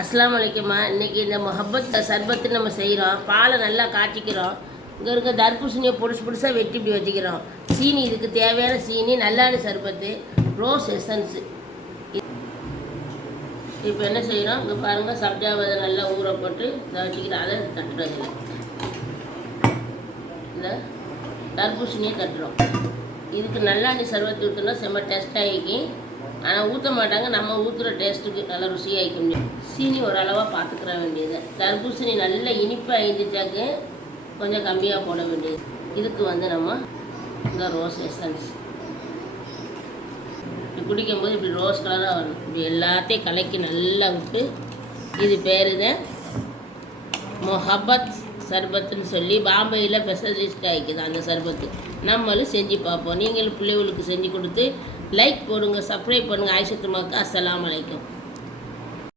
அஸ்ஸலாமு அலைக்கும்மா. இன்றைக்கி இந்த முஹப்பத் சர்பத்து நம்ம செய்கிறோம். பாலை நல்லா காய்ச்சிக்கிறோம். இங்கே இருக்க தர்பூசணியை பொடிசாக வெட்டி இப்படி வச்சுக்கிறோம். சீனி, இதுக்கு தேவையான சீனி, நல்லாடு சர்பத்து, ரோஸ் எசன்ஸு. இப்போ என்ன செய்கிறோம், இங்கே பாருங்கள், சப்ஜா விதை நல்லா ஊற போட்டு இதை வச்சுக்கிறோம். அதை தட்டுறது இந்த தர்பூசணியை தட்டுறோம். இதுக்கு நல்லாண்டி சர்பத்து ஊற்றினா செம்ம டேஸ்ட்டாகிக்கி. ஆனால் ஊற்ற மாட்டாங்க, நம்ம ஊற்றுற டேஸ்ட்டுக்கு நல்லா ருசியாகிக்க முடியும். சீனி ஓரளவாக பார்த்துக்கிற வேண்டியது. தர்பூசணி நல்ல இனிப்பாக இருந்துச்சாக்கு கொஞ்சம் கம்மியாக போட வேண்டியது. இதுக்கு நம்ம இந்த ரோஸ் எசன்ஸ் இப்படி குடிக்கும்போது இப்படி ரோஸ் கலராக வரணும். இப்படி எல்லாத்தையும் கலக்கி நல்லா விட்டு, இது பேர் தான் முஹப்பத் சர்பத்துன்னு சொல்லி பாம்பேயில் ஸ்பெஷலிஸ்ட் ஆகிக்குது அந்த சர்பத்து. நம்மளும் செஞ்சு பார்ப்போம். நீங்களும் பிள்ளைகளுக்கு செஞ்சு கொடுத்து லைக் போடுங்க, சப்ஸ்கிரைப் பண்ணுங்கள். ஆயிஷத்துமாக்கு அஸ்ஸலாமு அலைக்கும்.